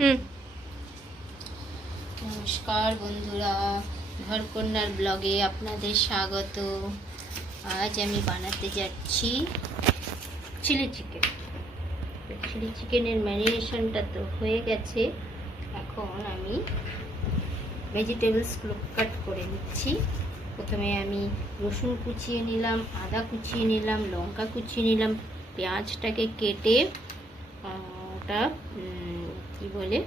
হুম। নমস্কার বন্ধুরা, ঘরকন্যার ব্লগে আপনাদের স্বাগত। আজ আমি বানাতে যাচ্ছি চিলি চিকেন। চিলি চিকেনের ম্যারিনেশনটা তো হয়ে গেছে, এখন আমি ভেজিটেবলসগুলো কাট করে নিচ্ছি। প্রথমে আমি রসুন কুচিয়ে নিলাম, আদা কুচিয়ে নিলাম, লঙ্কা কুচিয়ে নিলাম, পেঁয়াজটাকে কেটে ওটা কি বলে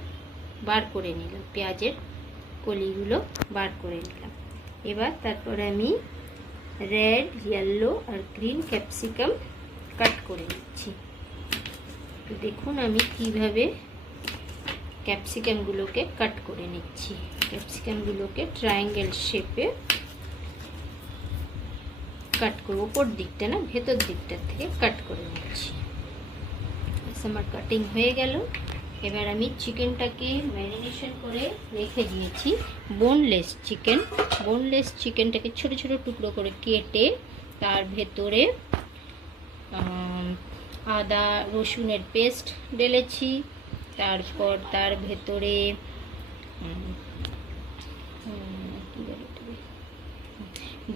বার করে নিলাম, পেঁয়াজের কলিগুলো বার করে নিলাম। এবার তারপরে আমি রেড, ইয়েলো আর গ্রিন ক্যাপসিকাম কাট করে নিচ্ছি। তো দেখুন আমি কিভাবে ক্যাপসিকামগুলোকে কাট করে নিচ্ছি। ক্যাপসিকামগুলোকে ট্রায়াঙ্গেল শেপে কাট করব, ওপর দিকটা না, ভেতর দিকটা থেকে কাট করে নিচ্ছি। আমার কাটিং হয়ে গেল। এবার আমি চিকেনটাকে ম্যারিনেশন করে রেখে দিয়েছি। বোনলেস চিকেনটাকে ছোট ছোট টুকরো করে কেটে তার ভেতরে আদা রসুনের পেস্ট ঢেলেছি। তারপর তার ভেতরে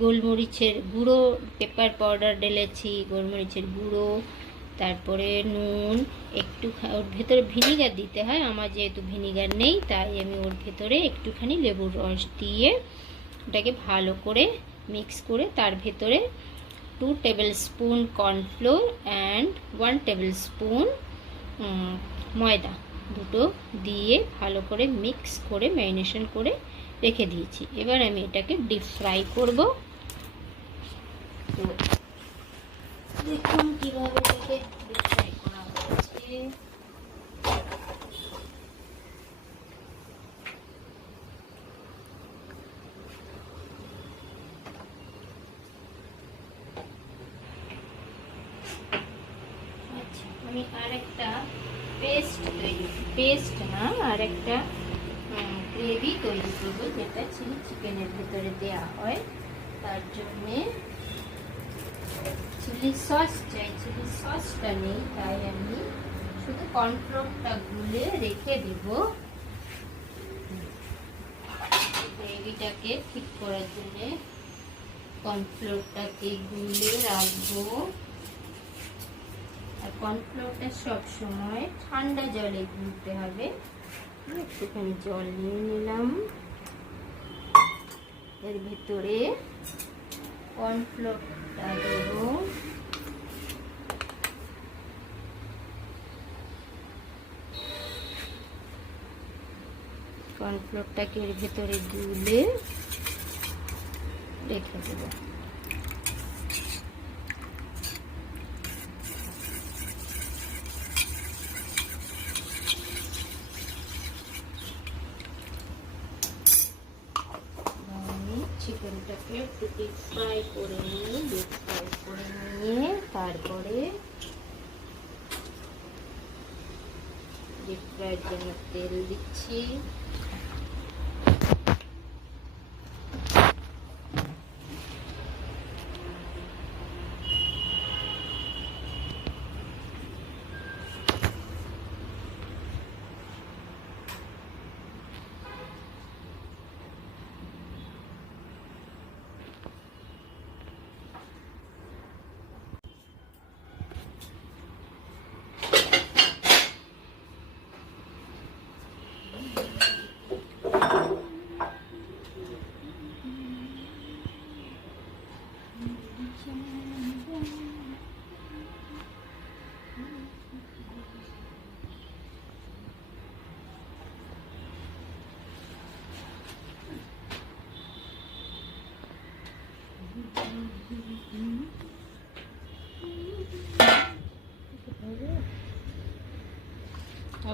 গোলমরিচের গুঁড়ো, পেপার পাউডার ঢেলেছি, গোলমরিচের গুঁড়ো, তারপরে নুন, একটু ওর ভেতরে ভিনিগার দিতে হয়। আমার যেহেতু ভিনিগার নেই তাই আমি ওর ভেতরে একটুখানি লেবুর রস দিয়ে ওটাকে ভালো করে মিক্স করে তার ভেতরে 2 table spoon cornflour and 1 table spoon ময়দা দুটো দিয়ে ভালো করে মিক্স করে ম্যারিনেশন করে রেখে দিয়েছি। এবার আমি এটাকে ডিপ ফ্রাই করব। তো দেখুন কিভাবে এটাকে ডিপ ফ্রাই করা হচ্ছে। আচ্ছা, আমি আরেকটা আরেকটা গ্রেভি তৈরি করবো, যেটা চিলি চিকেনের ভেতরে দেওয়া হয়। তার জন্যে চিলি সস চাই। চিলি সসটা নেই, তাই আমি শুধু কর্নফ্লোরটা গুলে রেখে দেব। গ্রেভিটাকে ঠিক করার জন্য কর্নফ্লোরটাকে গুলে রাখবো। আর কর্নফ্লোরটা সবসময় ঠান্ডা জলে গুলতে হবে। একটুখানি জল নিয়ে নিলাম, এর ভিতরে কর্নফ্লোরটা দেব। কর্নফ্লোরটাকে এর ভেতরে গুলে রেখে দেব। চিকেনটাকে একটু ডিপ ফ্রাই করে নিয়ে তারপরে ডিপ ফ্রাইয়ের জন্য তেল দিচ্ছি।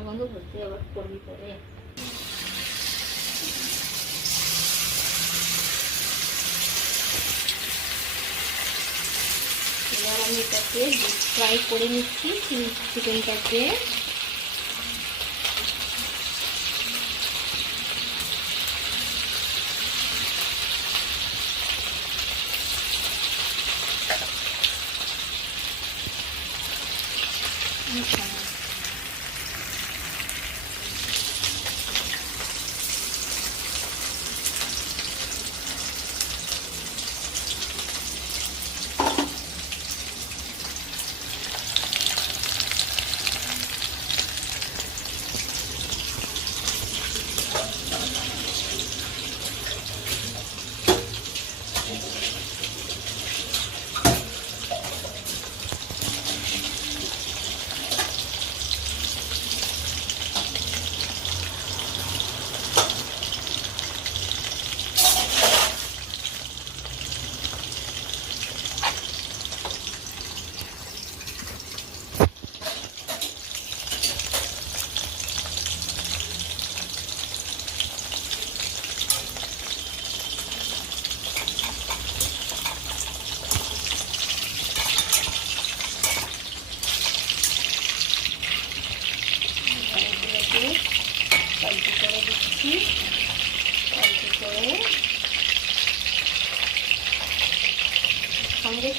বন্ধু বলতে আবার করবি করে। এবার আমি এটাকে ডিপ ফ্রাই করে নিচ্ছি চিকেনটাকে।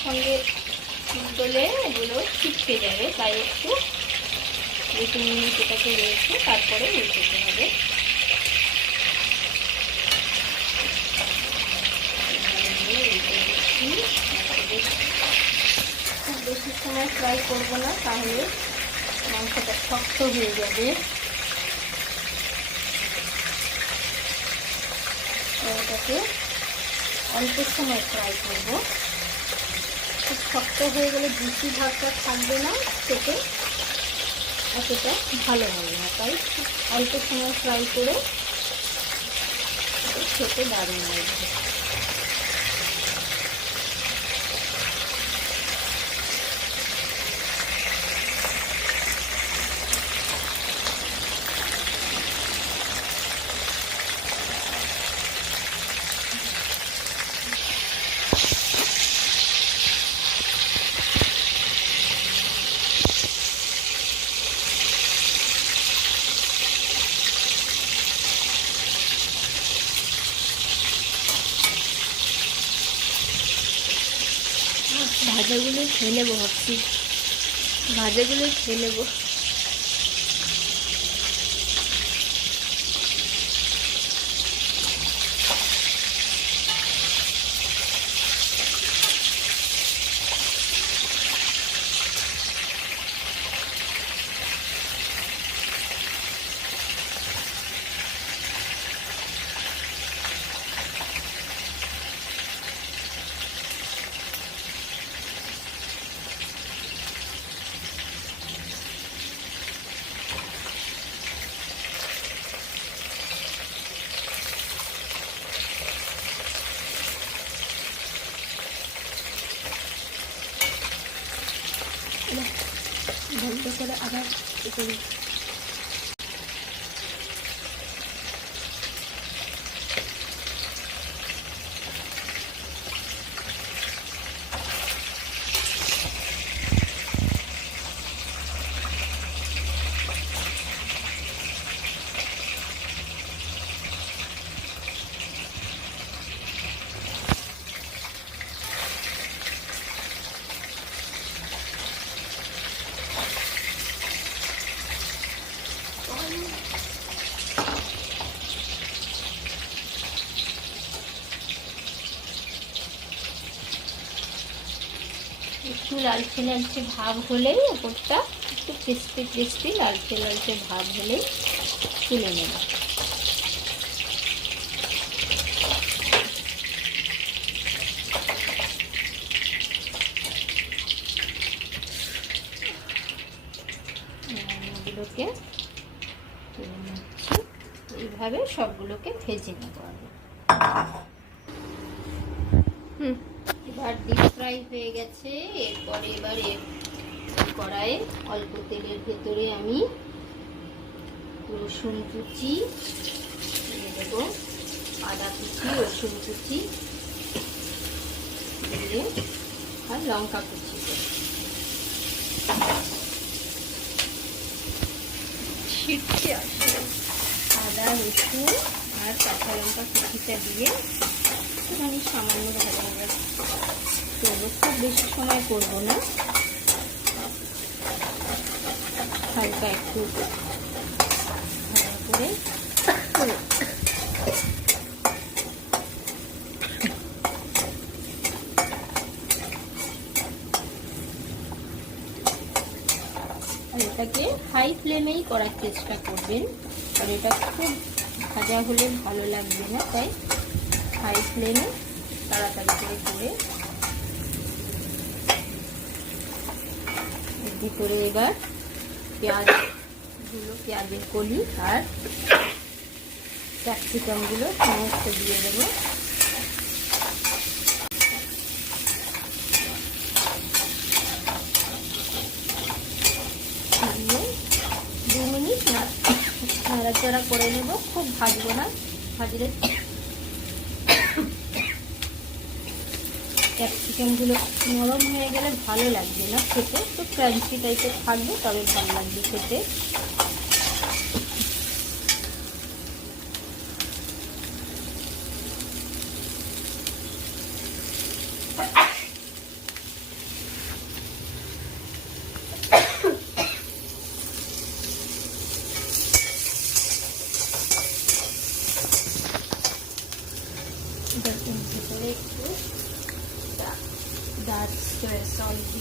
সঙ্গে উল্টোলে এগুলো ছিটকে যাবে, তাই একটু 2-3 মিনিট এটাকে রেখে তারপরে উল্টোতে হবে। খুব বেশি সময় ফ্রাই করবো না, তাহলে মাংসটা শক্ত হয়ে যাবে। এটাকে অল্প সময় ফ্রাই করব। খুব শক্ত হয়ে গেলে জুসি ভাবটা থাকবে না, খেতে এতটা ভালো হবে না, তাই খুব অল্প সময় ফ্রাই করে খেতে দারুণ লাগবে। ভাজাগুলো খেয়ে নেবো, ভাবছি ভাজাগুলো খেয়ে নেবো। বন্ধ করে আবার করি। একটু লালচে লালচে ভাব হলেই, ওপরটা একটু ক্রিস্পি ক্রিস্পি লালচে লালচে ভাব হলেই তুলে নেব। এগুলোকে তুলে নিচ্ছি, এইভাবে সবগুলোকে ভেজে নেব আমি। এবার ডিপ ফ্রাই হয়ে গেছে। এরপরে এবার কড়াইয়ে অল্প তেলের ভেতরে আমি রসুন কুচি দিয়ে দেবো, আদা কুচি, রসুন কুচি দিয়ে আর লঙ্কা কুচি দেবো। আদা রসুন আর কাঁচা লঙ্কা কুচিটা দিয়ে একটুখানি সামান্য ভাজা করবো, খুব বেশি সময় করবো না, হালকা একটু ভালো করে আর এটাকে হাই ফ্লেমেই করার চেষ্টা করবেন, আর এটা খুব ভাজা হলে ভালো লাগবে না, তাই হাই ফ্লেমে তাড়াতাড়ি করে করে এর ভিতরে এবার পেঁয়াজের কলি আর ক্যাপসিকামগুলো সমস্ত দিয়ে দেবো। দিয়ে 2 মিনিট নাড়াচাড়া করে নেব, খুব ভাজবো না, ভাজলে ক্যাপসিকামগুলো নরম হয়ে গেলে ভালো লাগবে না খেতে, একটু ক্রাঞ্চি টাইপের থাকবে, তবে ভালো লাগবে খেতে।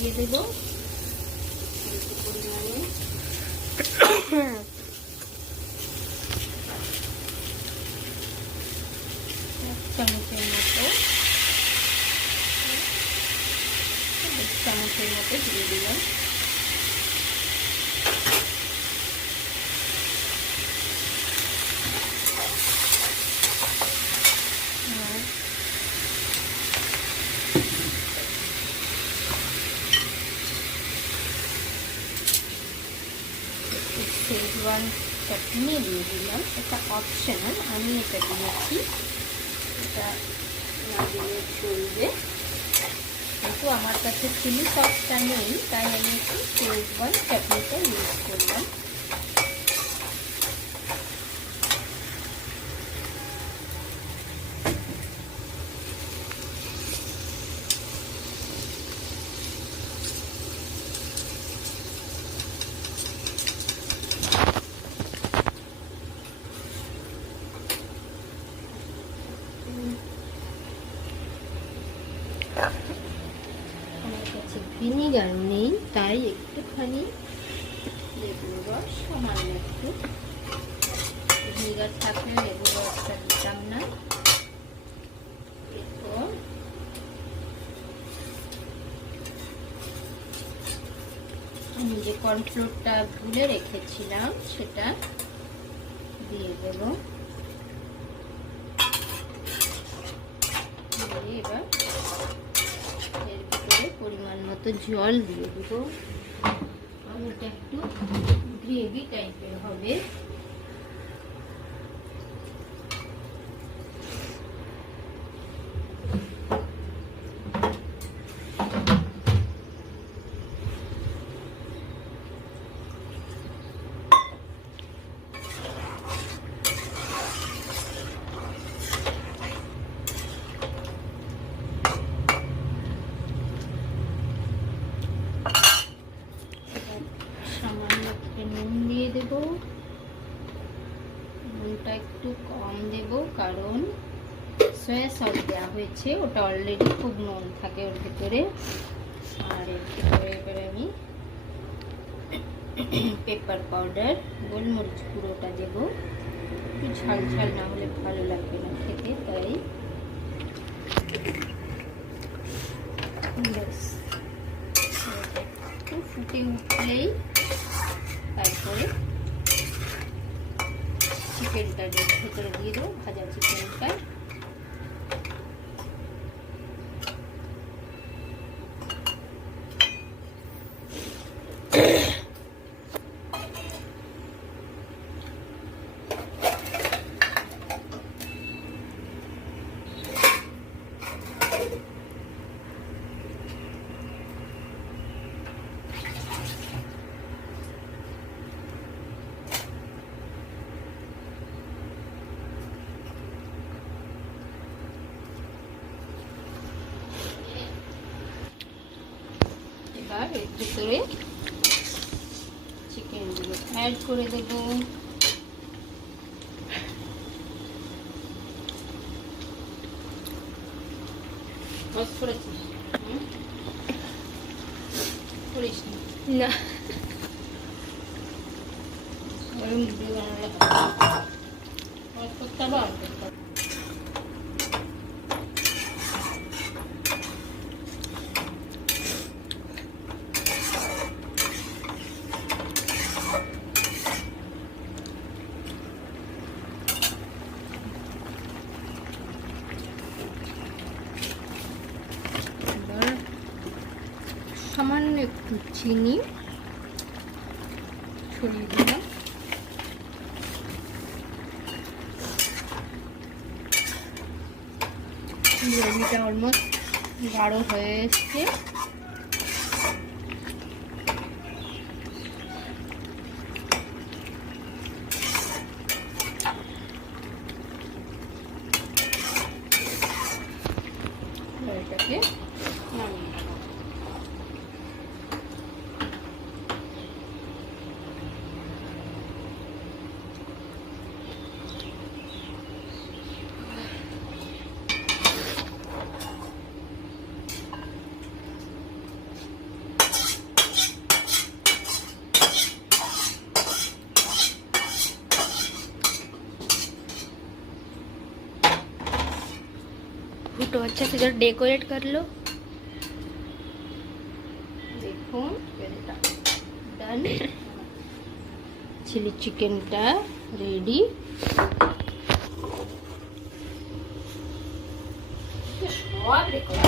দিয়ে দেবো পরিমাণে। চামচের মতো দিয়ে দিলাম। শেজওয়ান চাটনি দিয়ে দিলাম, এটা অপশনাল, আমি এটা দিয়েছি, এটা না দিলে চলবে, কিন্তু আমার কাছে চিলি সসটা নেই তাই আমি একটু শেজওয়ান চাটনিটা ইউজ করলাম। আমার কাছে ভিনিগার নেই তাই একটুখানি লেবুর রস, সামান্য একটু, ভিনিগার থাকলে লেবুর রসটা দিতাম না। এরপর আমি যে কর্নফ্লোরটা গুলে রেখেছিলাম সেটা দিয়ে দেব। এবার এর ভিতরে পরিমাণ মতো জল দিয়ে দেব, ওটা একটু গ্রেভি টাইপের হবে। সামান্য নুন দিয়ে দেব, নুনটা একটু কম দেব কারণ সয়া সস দেওয়া হয়েছে, ওটা অলরেডি খুব নুন থাকে ওর ভিতরে। আর এর ভিতরে এবার আমি পেপার পাউডার, গোলমরিচ গুঁড়োটা দেব, একটু ঝাল ঝাল না হলে ভালো লাগবে না খেতে, তাই একটু ফুটে উঠলেই তারপরে চিকেনটা ভেতরে দিয়ে দেবো, ভাজা চিকেনটা। এবার এর ভিতরে চিকেনগুলো অ্যাড করে দেব। করিস না, সামান্য একটু চিনি ছড়িয়ে দিলাম। গ্রেভিটা অলমোস্ট গাঢ় হয়ে এসছে। এটাকে নামিয়ে দেব। अच्छा से इधर डेकोरेट कर लो। দেখুন ডান, চিলি চিকেনটা রেডি। সব রেকর্ড